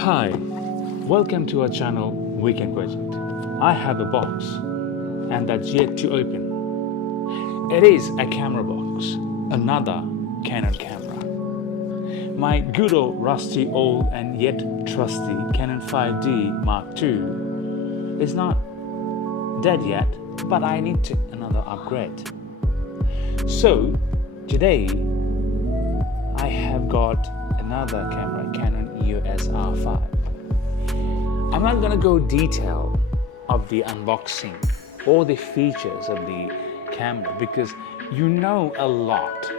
Hi, welcome to our channel Weekend Project. I have a box and that's yet to open. It is a camera box, another Canon camera. My good old rusty old and yet trusty Canon 5D Mark II is not dead yet, but I need another upgrade. So today I have got another camera, Canon EOS R5. I'm not gonna go detail of the unboxing or the features of the camera because you know a lot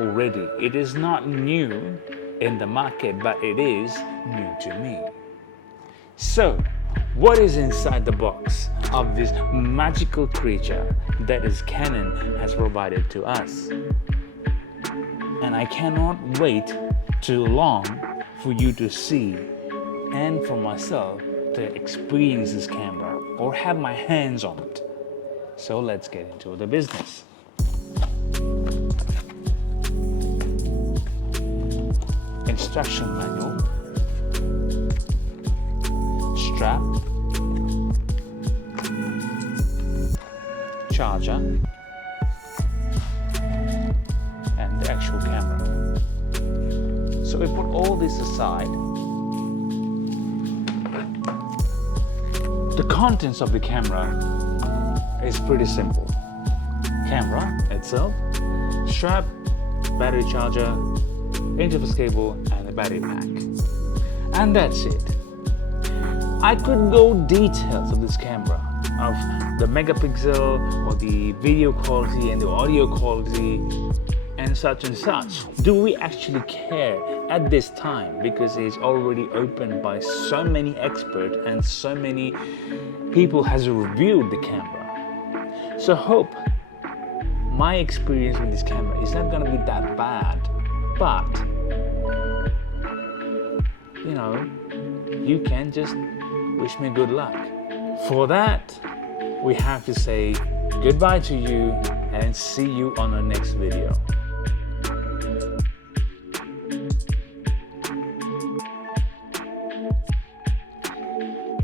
already. It is not new in the market, but it is new to me. So, what is inside the box of this magical creature that is Canon has provided to us? And I cannot wait too long for you to see and for myself to experience this camera or have my hands on it. So let's get into the business. Instruction manual, strap, charger, and the actual camera. So we put all this aside. The contents of the camera is pretty simple. Camera itself, strap, battery charger, interface cable, and a battery pack. And that's it. I could go details of this camera, of the megapixel or the video quality and the audio quality and such. Do we actually care at this time because it's already opened by so many experts and so many people has reviewed the camera? So hope my experience with this camera is not gonna be that bad, but you can just wish me good luck. For that, we have to say goodbye to you and see you on our next video.